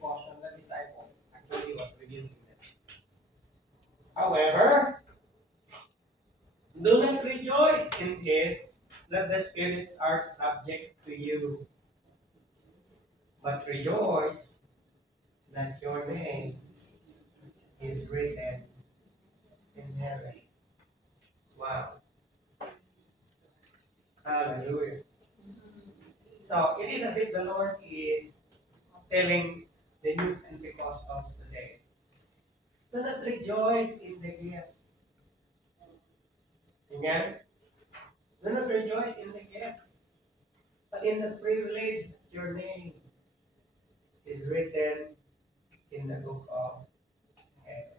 caution the disciples. Actually, he was rebuking them. However, do not rejoice in this, that the spirits are subject to you, but rejoice that your name is written in heaven. Wow. Hallelujah. So it is as if the Lord is telling the new Pentecostals today, do not rejoice in the gift. Amen? Do not rejoice in the gift, but in the privilege that your name is written in the book of heaven.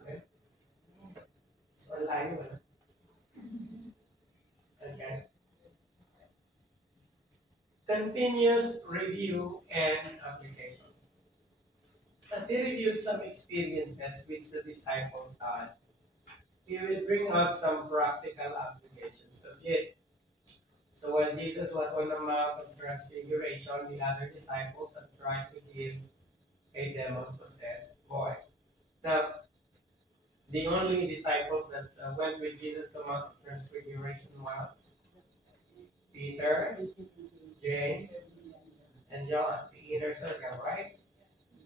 Amen? So, layo na. Okay. Continuous review and application. As he reviewed some experiences which the disciples had, he will bring out some practical applications of it. So while Jesus was on the Mount of Transfiguration, the other disciples had tried to heal a demon-possessed boy. Now, the only disciples that went with Jesus to Mount of Transfiguration was Peter, James, and John, the inner circle, right?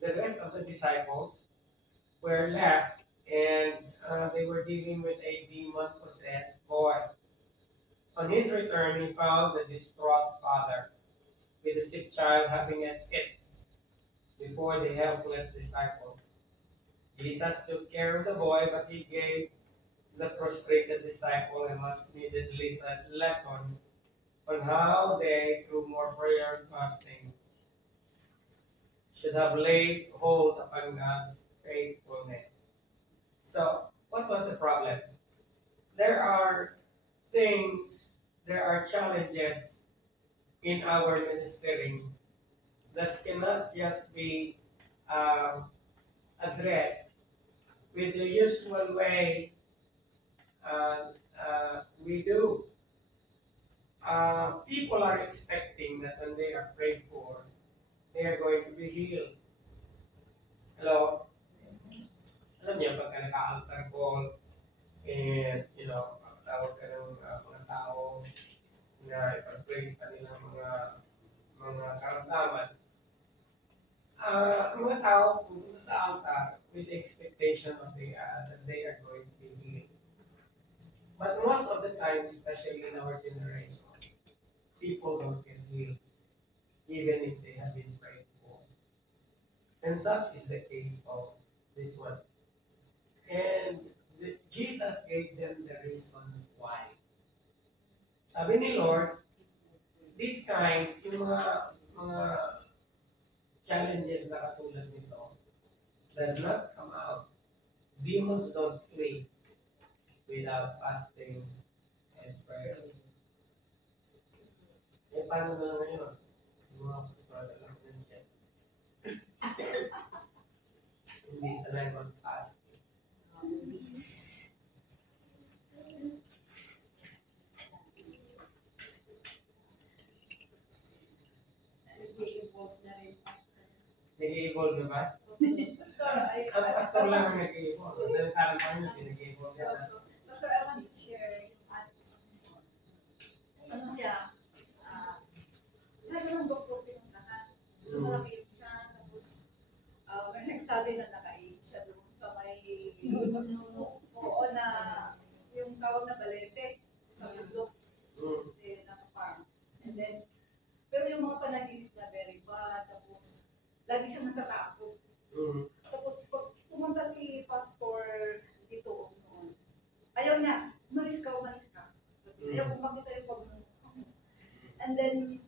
The rest of the disciples were left, and they were dealing with a demon-possessed boy. On his return, he found the distraught father with the sick child having a fit before the helpless disciples. Jesus took care of the boy, but he gave the frustrated disciple a much-needed lesson on how they, through more prayer and fasting, should have laid hold upon God's faithfulness. So, what was the problem? There are challenges in our ministering that cannot just be addressed with the usual way we do. People are expecting that when they are prayed for, they are going to be healed. Hello? Alam niyo, pagka naka-altar call, and, tawag ka ng mga tao na ipag-praise kanilang mga karamdaman, ang mga tao pupunta sa altar with the expectation of that they are going to be healed. But most of the time, especially in our generation, people don't get healed, even if they have been prayed for. And such is the case of this one. And Jesus gave them the reason why. Sabi ni Lord, this kind, yung mga challenges na katulad nito, does not come out. Demons don't flee without fasting and prayer. Eh, paano na ngayon? Yung mga pastor na lang din siya. Hindi sanay mag-fasting. Nag-i-evolve na ba? Ang pastor lang ang nag-i-evolve. Kasi parang kami nag-i-evolve yan. Pastor, I want to share yung ano siya, nagawang doktor silang lahat. Malaki yung siya, tapos may nagsabi na naka-aim siya doon sa may oo na yung tawag na balete sa bundok kasi nasa farm. And then, pero yung mga panaginip na very bad, tapos lagi siyang natatakot. Tapos pag pumunta si pastor dito noon, ayaw niya, umalis ka. Ayaw kong makita yung pagmumukha. And then,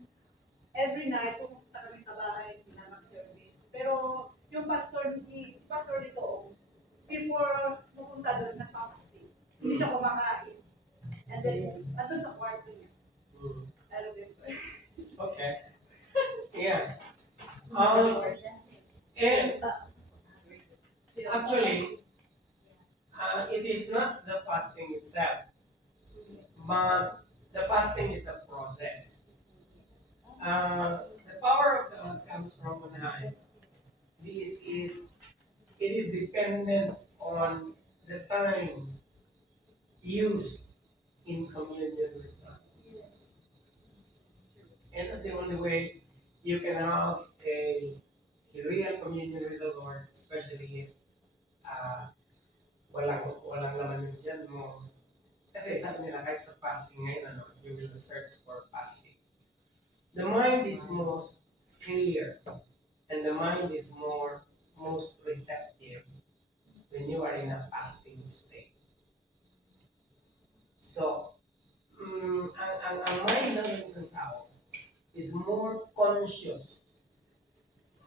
every night, pumunta kami sa bahay na mag-service. Pero, yung si pastor dito, before pupunta doon, nagpapasting. Hindi siya kumakain. And then, andun sa kwarto niya. Okay. Yeah. And actually, it is not the fasting itself, but the fasting is the process. The power of the comes from on high. It is dependent on the time used in communion with God. Yes. And that's the only way you can have a real communion with the Lord, especially if walang laman yung dyan mo. Kasi sabi nila, kahit sa fasting ngayon, ano, you will search for fasting. The mind is most clear and the mind is most receptive when you are in a fasting state. So, ang mind ng isang tao is more conscious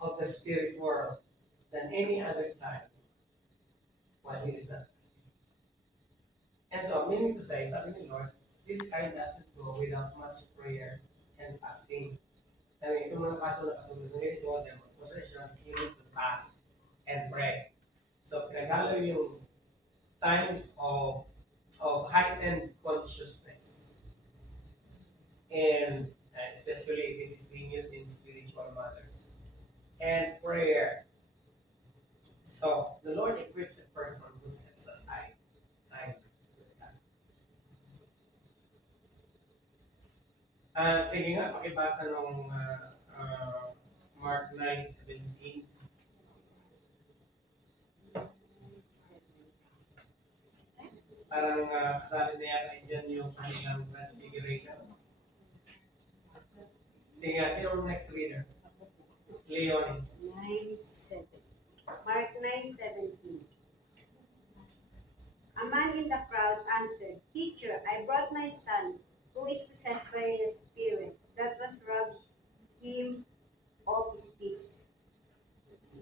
of the spirit world than any other time while it is not fasting. And so, meaning to say, sabi ni Lord, this kind doesn't go without much prayer and fasting. Sabi, itong mga kaso na katulad ng ganito, you need to fast and pray. So, pinagalo yung times of heightened consciousness. And especially if it is being used in spiritual matters. And prayer. So, the Lord equips a person who sets aside time with God. Sige nga, pakibasa nung Mark 9:17. Parang kasali na yata dyan yung kanilang transfiguration. Sige nga, sino ang next reader? Leon. 9:7. Mark 9:17. A man in the crowd answered, Teacher, I brought my son, who is possessed by a spirit, that was robbed him of his speech.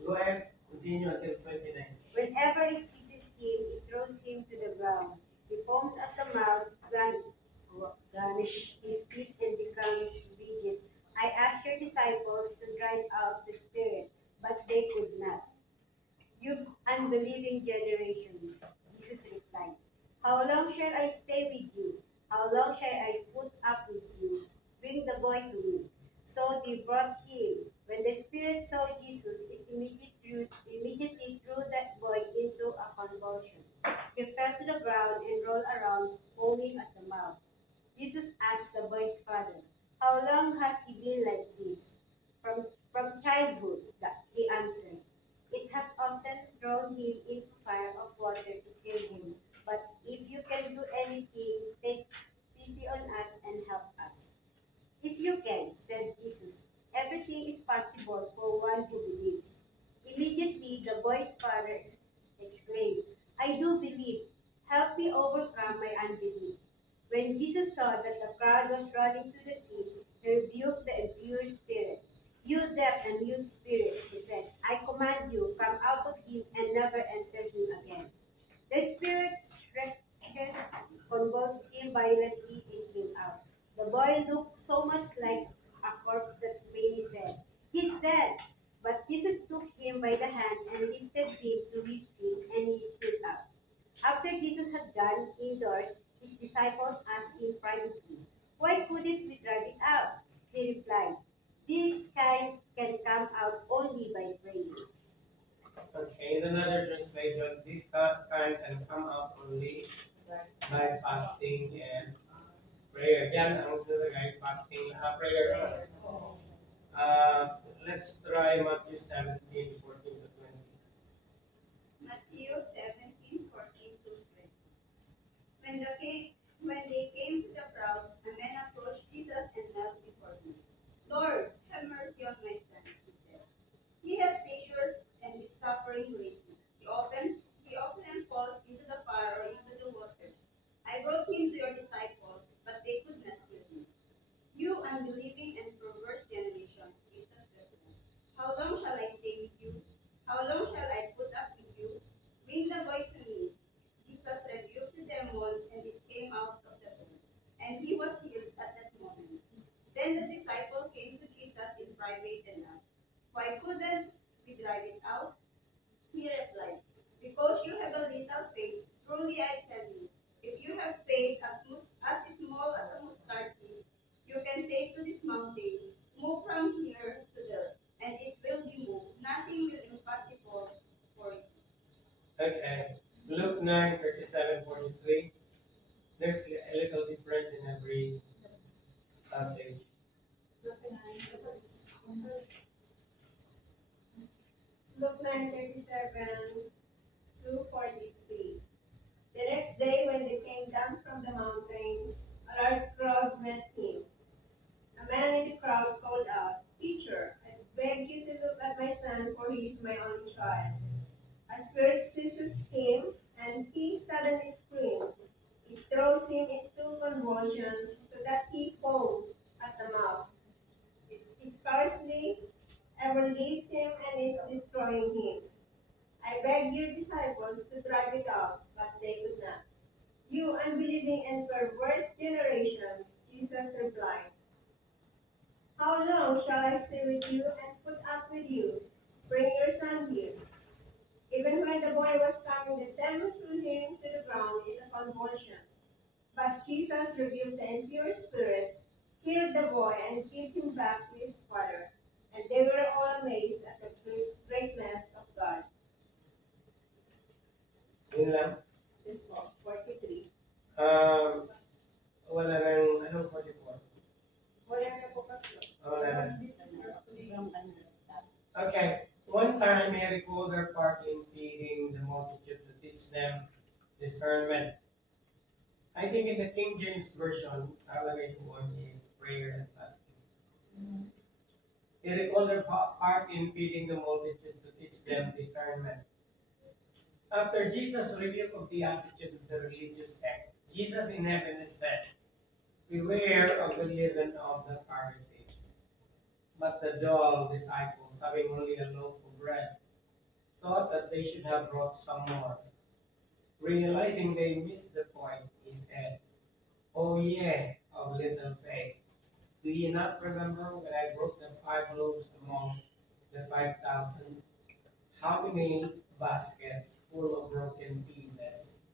Go ahead, continue until 29. Whenever it seizes him, it throws him to the ground. He foams at the mouth, garnishes his teeth, and becomes rigid. I asked your disciples to drive out the spirit, but they could not. You unbelieving generation, Jesus replied. How long shall I stay with you? How long shall I put up with you? Bring the boy to me. So they brought him. When the spirit saw Jesus, it immediately threw that boy into a convulsion. He fell to the ground and rolled around, foaming at the mouth. Jesus asked the boy's father, How long has he been like this? From childhood, he answered. It has often thrown him into fire of water to kill him. But if you can do anything, take pity on us and help us. If you can, said Jesus, everything is possible for one who believes. Immediately the boy's father exclaimed, I do believe. Help me overcome my unbelief. When Jesus saw that the crowd was running to the sea, he rebuked the impure spirit. You deaf and mute spirit, he said, I command you, come out of him and never enter him again. The spirit shrieked, convulsed him violently, and came out. The boy looked so much like a corpse that many said, He's dead. But Jesus took him by the hand and lifted him to his feet, and he stood up. After Jesus had gone indoors, his disciples asked him privately, Why couldn't we drive it out? He replied, This kind can come out only by praying. Okay, in another translation, this kind can come out only by fasting and prayer. Yan ang nilagay, fasting, prayer. Let's try Matthew 17:14 to 20. Matthew 17:14 to 20. When they came to the crowd, a man approached Jesus and knelt before him. Lord, have mercy on my son, he said. He has seizures and is suffering greatly. He often falls into the fire or into the water. I brought him to your disciples, but they could not heal him. You unbelieving and perverse generation, Jesus replied. How long shall I stay with you? How long shall I put up with you? Bring the boy to me. Jesus rebuked the demon, and it came out of the boy, and he was healed at that moment. Then the disciple came to Jesus in private and asked, Why couldn't we drive it out? He replied, Because you have a little faith. Truly I tell you, if you have faith as small as a mustard seed, you can say to this mountain, Move from here to there, and it 37:43. There's a little difference in every passage. Luke 9:37 to 43. The next day, when they came down from the mountain, a large crowd met him. A man in the crowd called out, "Teacher, I beg you to look at my son, for he is my only child. A spirit seizes him, and he suddenly screams. It throws him into convulsions, so that he foams at the mouth. It scarcely ever leaves him and is destroying him. I begged your disciples to drive it out, but they could not." "You unbelieving and perverse generation," Jesus replied, "how long shall I stay with you and put up with you? Bring your son here." Even when the boy was coming, the devil threw him to the ground in a convulsion. But Jesus rebuked the impure spirit, healed the boy, and gave him back to his father. And they were all amazed at the greatness of God. Yun lang. 43. Wala nang, anong 44? Wala na po kasi. Wala na. Okay. One time he recalled their part in feeding the multitude to teach them discernment. I think in the King James Version, nakalagay ko is prayer and fasting. He recalled their part in feeding the multitude to teach them discernment. After Jesus' review of the attitude of the religious sect, Jesus in heaven has said, "Beware of the leaven of the Pharisees." But the dull disciples, having only a loaf of bread, thought that they should have brought some more. Realizing they missed the point, he said, "O ye of little faith, do ye not remember when I broke the 5 loaves among the 5,000? How many baskets full of broken pieces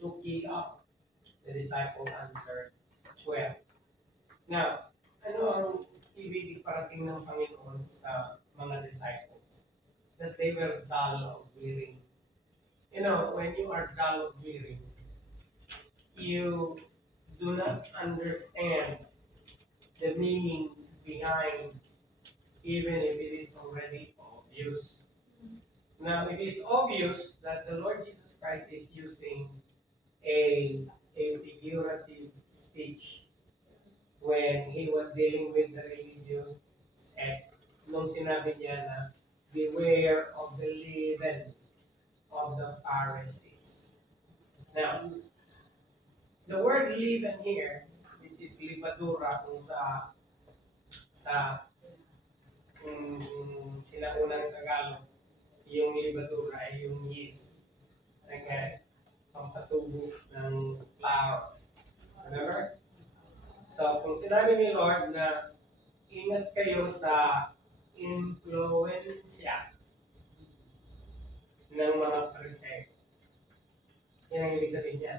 took ye up?" The disciple answered, 12. Now, ano ang ibig parating ng Panginoon sa mga disciples? That they were dull of hearing. You know, when you are dull of hearing, you do not understand the meaning behind, even if it is already obvious. Now, it is obvious that the Lord Jesus Christ is using a figurative speech when he was dealing with the religious sect. Nung sinabi niya na, beware of the leaven of the Pharisees. Now, the word leaven here, which is libadura kung sa sinaunang Tagalog, yung libadura ay yung yeast. Okay? Pampatubo ng flour. Remember? So, kung sinabi ni Lord na ingat kayo sa influensya ng mga Pariseo. Yan ang ibig sabihin niya.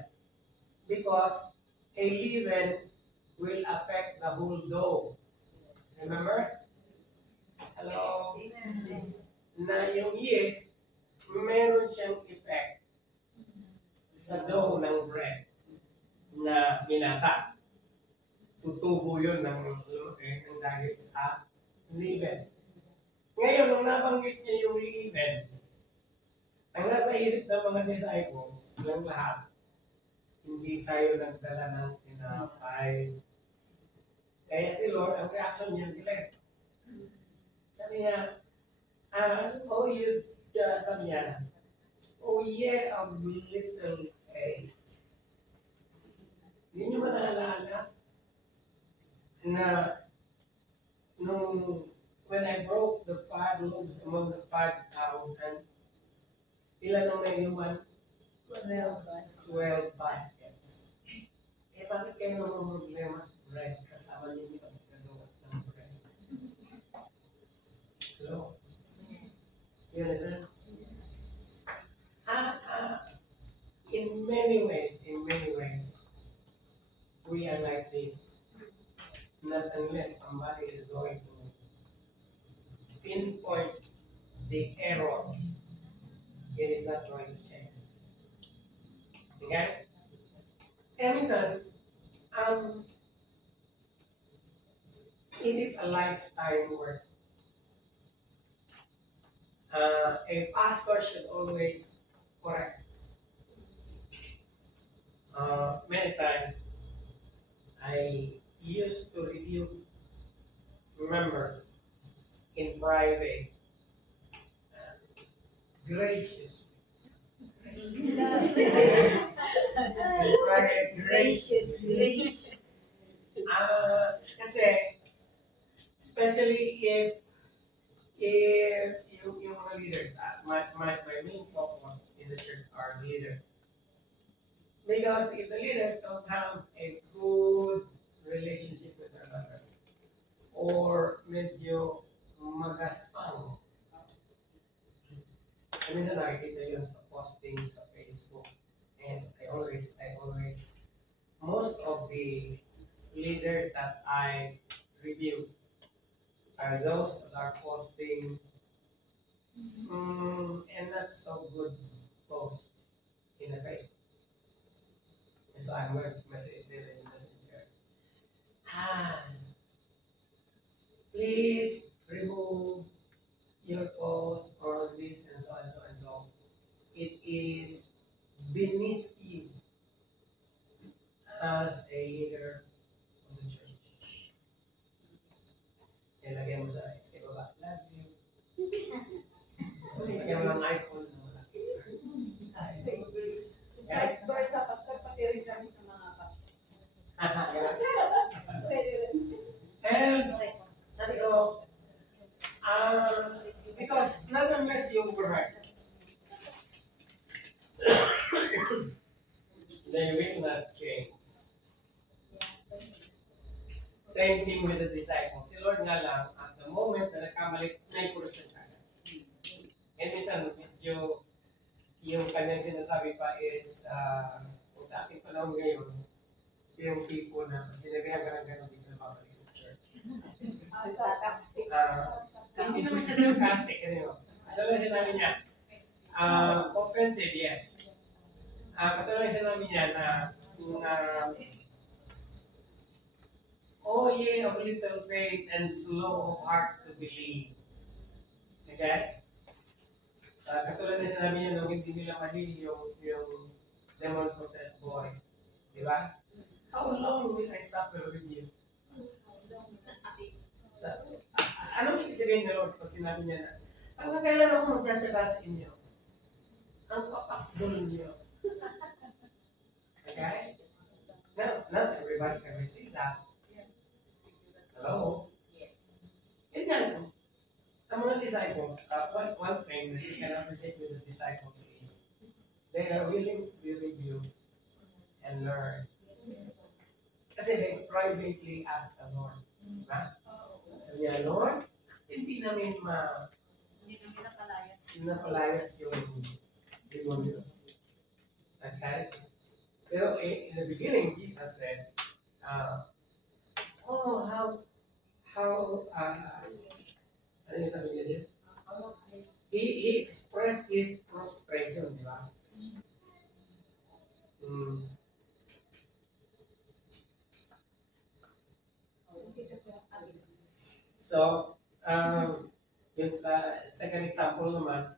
Because a leaven will affect the whole dough. Remember? Hello? Na yung yeast, meron siyang effect sa dough ng bread na minasa. Tutubo yun ng dahil sa leaven. Ngayon, nung nabanggit niya yung leaven, ang nasa isip ng mga disciples, silang lahat, hindi tayo nagdala ng tinapay. Kaya si Lord, ang reaction niya, galit. Sabi niya, sabi niya, "Oh yeah, of little faith." Hindi niyo ba naalala na when I broke the 5 loaves among the 5,000, ilan ang naiwan? 12 baskets. Eh, bakit kayo naman problema sa bread? Kasama niyo yung pagkagawa ng bread. Hello? You understand? In many ways, we are like this. Not unless somebody is going to pinpoint the error, it is not going to change. Okay? Kaya minsan, um, it is a lifetime work. A pastor should always correct. Many times, I used to review members in private, graciously. In private, graciously. Kasi, especially if yung mga leaders, my main focus in the church are leaders. Because if the leaders don't have a good relationship with their members, or medyo magaspang, minsan nakikita yun sa postings sa Facebook, and I always, most of the leaders that I review are those that are posting and not so good post in the Facebook. And so I'm going to message them in Messenger. Please remove your post or this and so and so and so. It is beneath you as a leader of the church. And lagyan mo sa baba, love you. Tapos lagyan mo ng icon na malaki. Vice versa, pastor, pati rin kami sa mga pastor. Pwede rin. And sabi ko, because not unless you correct, they will not change. Same thing with the disciples. Si Lord nga lang, at the moment na nagkamali, may correction ka. And minsan, medyo, yung kanyang sinasabi pa is, kung sa ating panahon ngayon, yung people na sinabihan ka ng gano'n, hindi ka babalik sa church. Sarcastic. Hindi naman siya sarcastic, ano. Katulad sinabi niya, offensive, yes. Katulad sinabi niya na, oh yeah, of little faith and slow of heart to believe. Okay? Katulad na sinabi niya nung hindi nila mahili yung demon-possessed boy. Di ba? How long will I suffer with you? Anong ibig sabihin ni Lord pag sinabi niya na, hanggang kailan ako magtsatsaga sa inyo? Ang papakdol niyo. Okay? Now, not everybody can receive that. Hello? And then, ang mga disciples, one thing that you can appreciate with the disciples is they are willing to review and learn. Kasi they privately ask the Lord. Diba? Sabi niya, Lord, hindi namin napalayas yung demonyo. Okay? Pero in the beginning, Jesus said, oh, ano yung sabi niya din? He expressed his frustration, di ba? So, yung second example naman,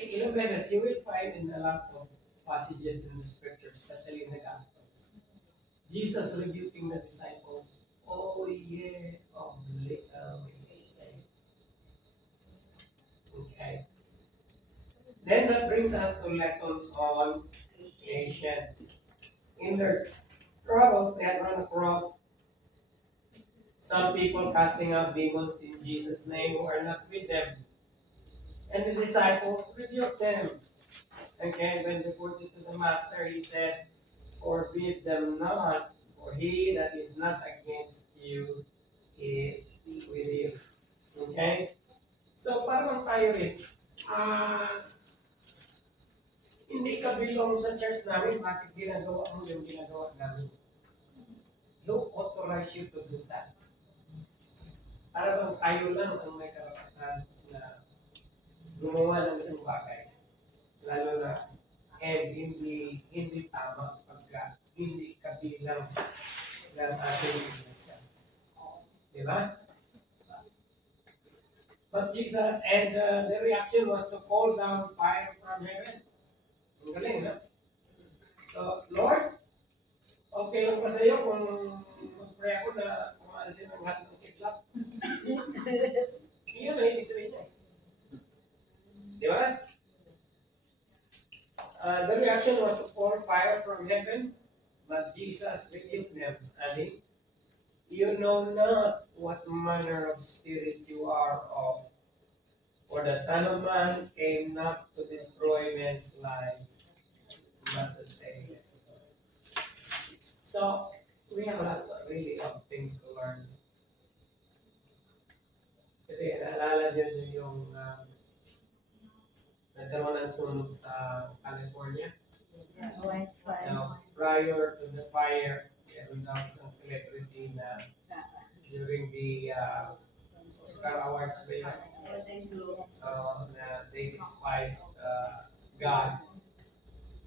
ilang beses you will find in a lot of passages in the scriptures, especially in the Gospels, Jesus rebuking the disciples. Oh yeah, oh little. Okay. Then that brings us to lessons on patience. In their travels, they had run across some people casting out demons in Jesus' name who are not with them. And the disciples rebuked them. Okay, when they put it to the master, he said, forbid them not, for he that is not against you is with you. Okay? So, parang tayo rin, hindi ka belong sa church namin, bakit ginagawa mo yung ginagawa namin? Who authorized you to do that? Para bang tayo lang ang may karapatan na gumawa ng isang bagay. Lalo na and hindi tama pagka hindi kabilang ng ating iglesia. Di ba? But Jesus, and the reaction was to call down fire from heaven. Ang galing, na? So, Lord, okay lang ba sa iyo kung mag-pray ako na kumaalisin ang lahat ng kitlap? Iyon ang ibig sabihin niya. Di ba? The reaction was to pour fire from heaven, but Jesus rebuked them, adding, "You know not what manner of spirit you are of, for the Son of Man came not to destroy men's lives, but to save them." So, we have a lot really of things to learn. Kasi naalala niyo yung nagkaroon ng sunog sa California. Now, prior to the fire, meron daw isang celebrity na during the Oscar Awards ba yun? So, they despised God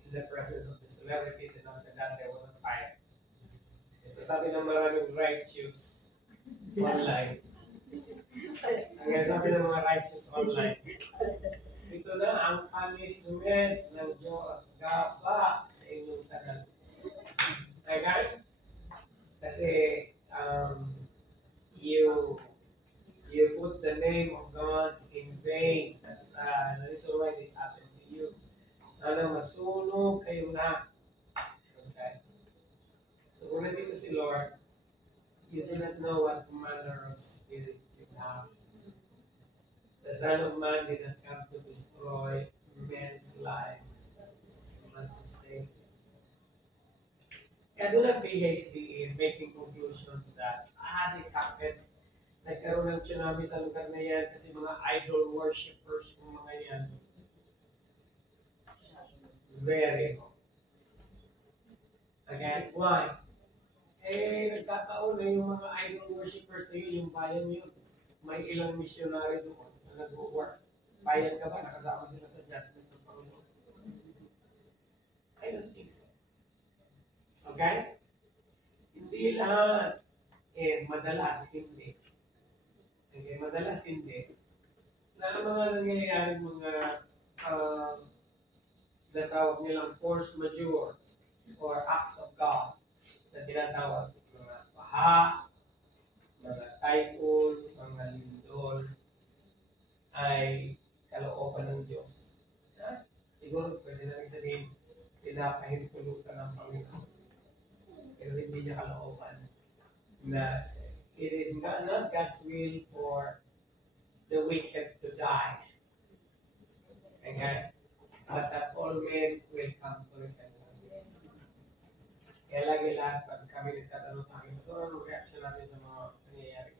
in the presence of the celebrities, and after that, there was a fire. So, sabi ng maraming righteous online, sabi ng mga righteous online, ito na ang punishment ng Diyos, gaba sa inyong tanan. Okay? Kasi you put the name of God in vain. That's the reason why this happened to you. Sana masunog kayo na. Okay? So kung nandito si Lord, you do not know what manner of spirit you have. The Son of Man did not come to destroy men's lives, but to save them. Kaya do not be hasty in making conclusions that, this happened. Nagkaroon ng tsunami sa lugar na yan kasi mga idol worshippers ng mga yan. Very wrong. Again, why? Nagkataon na yung mga idol worshippers na yun, yung bayan yun. May ilang missionary doon na nag-work. Bayan ka ba? Nakasama sila sa judgment ng Panginoon? I don't think so. Okay? Hindi lahat. Madalas hindi. Okay, madalas hindi. Na ang mga nangyayari mga natawag nilang force majeure or acts of God na tinatawag mga baha, mga typhoon, mga lindol, ay kalooban ng Diyos. Siguro pwede namin sabihin, pinapahintulutan ng Panginoon. Pero hindi niya kalooban. Na it is not God's will for the wicked to die. Okay? But that all men will come to repentance. Kaya lagi lahat pag kami nagtatanong sa akin, so anong reaction natin sa mga nangyayari?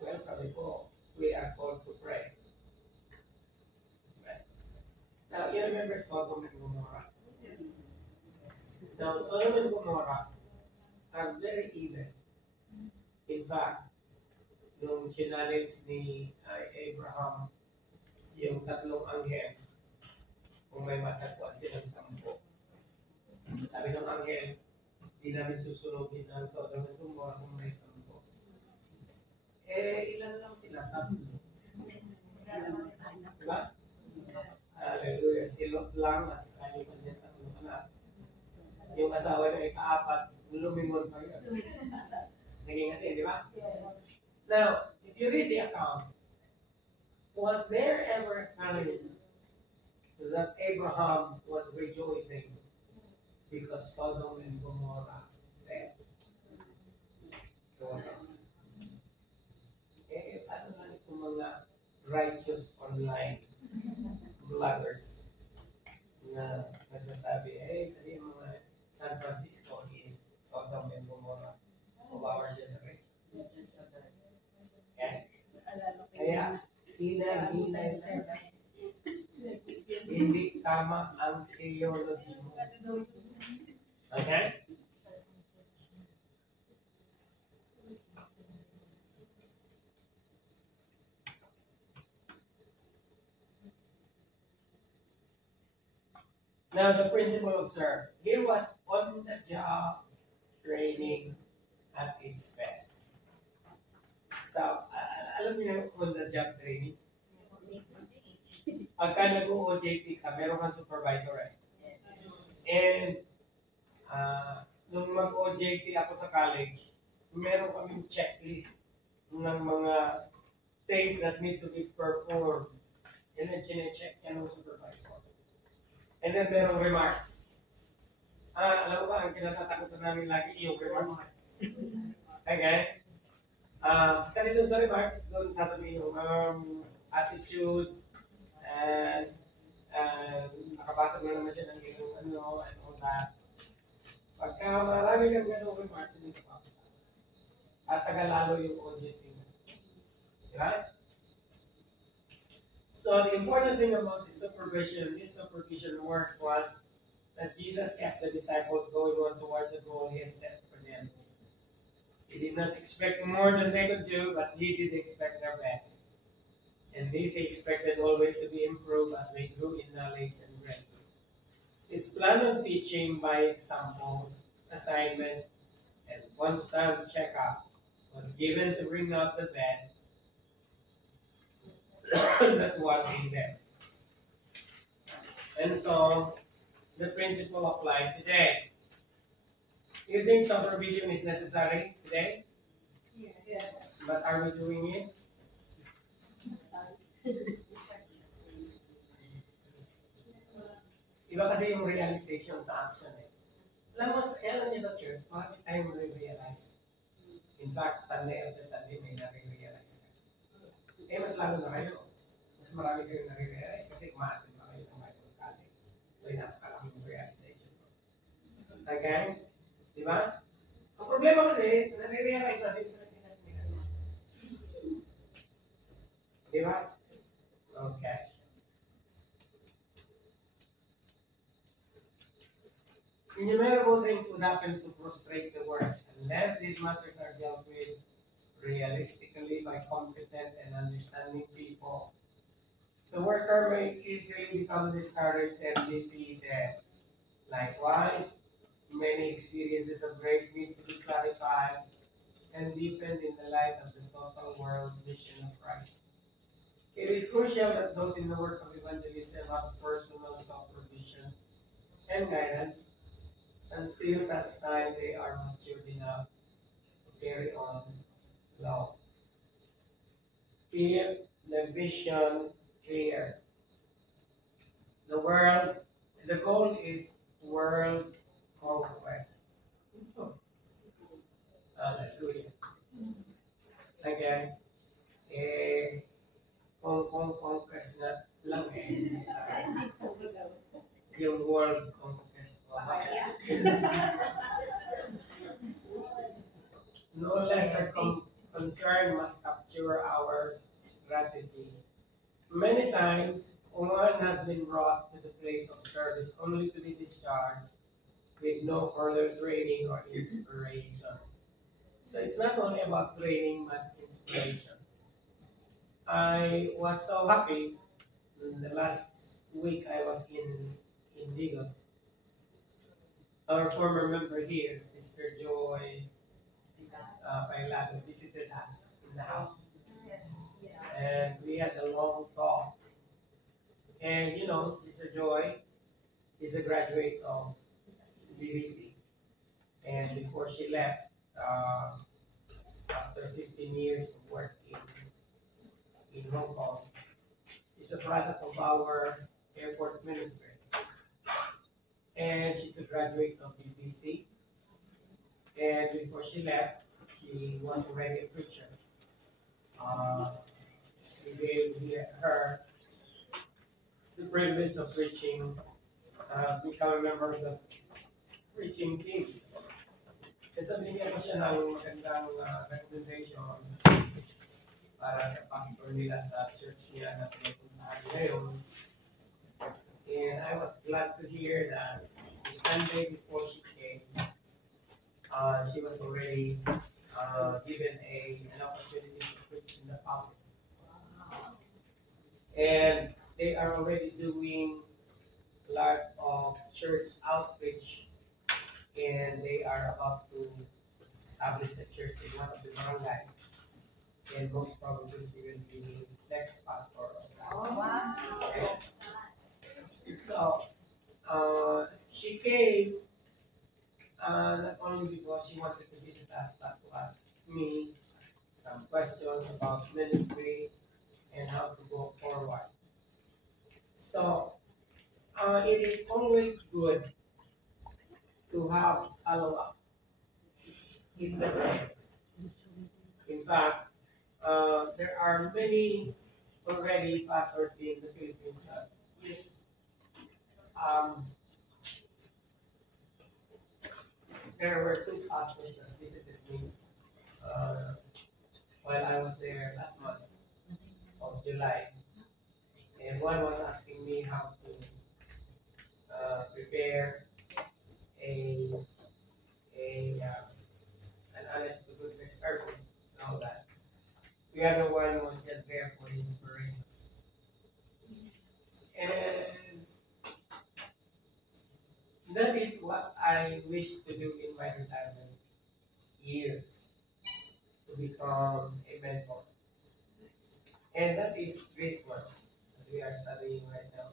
Well, sabi ko, we are called to pray. Right? Now, you remember Sodom and Gomorrah? Yes. Now, Sodom and Gomorrah are very evil. In fact, nung sinalage ni Abraham yung tatlong anghel, kung may matagpuan silang 10. Sabi ng anghel, di namin susunugin ang Sodom and Gomorrah kung may 10. Ilan lang sila? 3. Diba? Hallelujah. Silot lang at saka yung kanyang 3 anak. Yung asawa niya ika-4, lumingon pa yun. Naging kasi, di ba? Now, if you read the account, was there ever a time that Abraham was rejoicing because Sodom and Gomorrah fell? Paano nga itong mga righteous online vloggers na nagsasabi, kasi yung mga San Francisco is Sodom and Gomorrah of our generation. Okay? Kaya, hinay lang. Hindi tama ang theology mo. Okay? Now the principal observed, here was on-the-job training at its best. So, alam niyo yung on-the-job training? Pagka nag-OJT ka, meron kang supervisor. And nung mag-OJT ako sa college, meron kaming checklist ng mga things that need to be performed. And then chine-check yan ng supervisor. And then merong remarks. Alam mo ba, ang kinatatakutan namin lagi yung remarks. Okay? Kasi doon sa remarks, doon sasabihin yung attitude, and nakabasa mo naman siya ng iyong ano, and all that. Pagka marami kang ganong remarks, hindi ka papasa. At tagalalo yung objective. Right? So the important thing about this supervision work was that Jesus kept the disciples going on towards the goal he had set for them. He did not expect more than they could do, but he did expect their best. And this he expected always to be improved as they grew in knowledge and grace. His plan of teaching by example, assignment, and constant checkup was given to bring out the best that was in them. And so, the principle applied today. Do you think supervision is necessary today? Yes. But are we doing it? Iba kasi yung realization sa action eh. Alam niyo sa church, marami tayong realize. In fact, Sunday after Sunday, may nare-realize. Eh, mas lalo na kayo. Mas marami kayong nare-realize kasi umaatin pa kayo ng Bible College. So, yung napakalaking realization. Okay? Di ba? Ang problema kasi, nare-realize natin, di ba? Okay. Innumerable things would happen to frustrate the work unless these matters are dealt with realistically by competent and understanding people. The worker may easily become discouraged and defeated. Likewise, many experiences of grace need to be clarified and deepened in the light of the total world mission of Christ. It is crucial that those in the work of evangelism have personal supervision and guidance until such time they are matured enough to carry on love. Keep the vision clear. The goal is world conquest. Hallelujah. Again, conquest na lang eh. Yung world conquest. No lesser concern must capture our strategy. Many times, one has been brought to the place of service only to be discharged with no further training or inspiration. So it's not only about training, but inspiration. I was so happy the last week I was in Digos. Our former member here, Sister Joy Bailado, visited us in the house. And we had a long talk. And you know, Sister Joy is a graduate of BBC. And before she left, after 15 years of work in Hong Kong, she's a product of our airport ministry. And she's a graduate of BBC. And before she left, she was already a preacher. We gave her the privilege of preaching, become a member of the preaching team. Kasi binigyan ko siya ng magandang recommendation para sa pastor nila sa church niya na pinupuntahan ngayon. And I was glad to hear that the Sunday before she came, she was already given an opportunity to preach in the pulpit. And they are already doing a lot of of church outreach, and they are about to establish a church in one of the barangays. And most probably she will be the next pastor of that. Wow. So, she came not only because she wanted to visit us, but to ask me some questions about ministry and how to go forward. So, it is always good to have follow-up in the prayers. In fact, there are many already pastors in the Philippines that is um, there were two pastors that visited me uh, while I was there last month of July, and one was asking me how to prepare a an honest to goodness sermon and all that. The other one was just there for inspiration. And that is what I wish to do in my retirement years, to become a mentor. And that is this one that we are studying right now.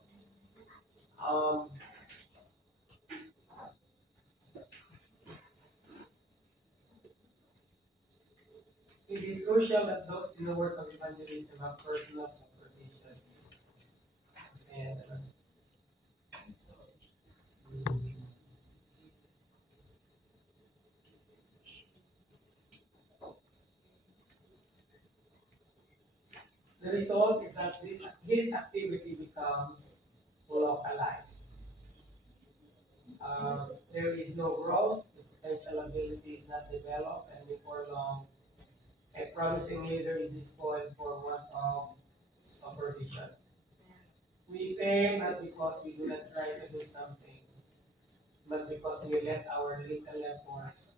It is crucial that those in the work of evangelism have personal supervision. And, the result is that his activity becomes localized. There is no growth, the potential ability is not developed, and before long, a promising leader is spoiled for want of supervision. We fail not because we do not try to do something, but because we let our little efforts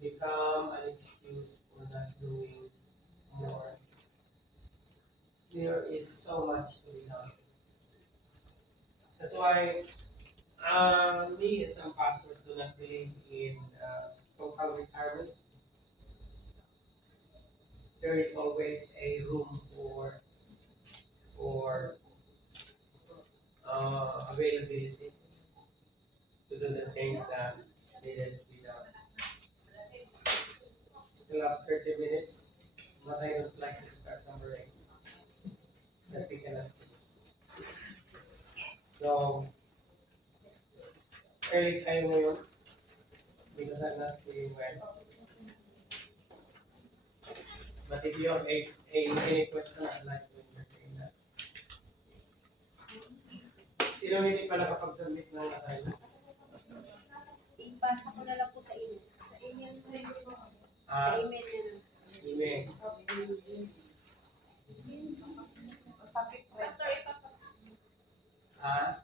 become an excuse for not doing more. There is so much to be done. That's why me and some pastors do not believe in total retirement. There is always a room for availability to do the things that needed to be done. Still have 30 minutes, but I would like to start number 8 that we cannot finish. So, early tayo ngayon because I'm not feeling well. But if you have any question, I'd like to entertain that. Sino hindi pa nakapag-submit ng assignment? Ipasa ko na lang po sa email. Sa email po. Sa Ah, email na lang. email. Pastor, Ah,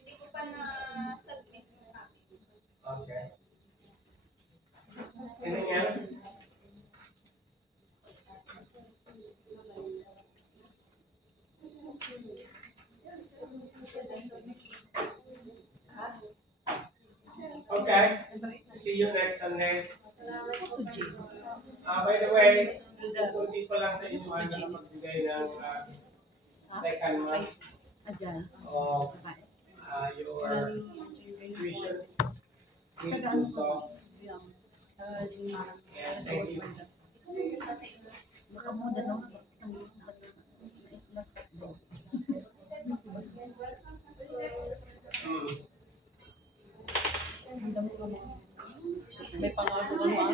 hindi ko pa na-submit yung akin. okay. Anything else? Okay. See you next Sunday. By the way, hindi ko lang sa inyo ang nakapagbigay ng second month of your tuition. Please do so. And thank you. May pangako ka ba?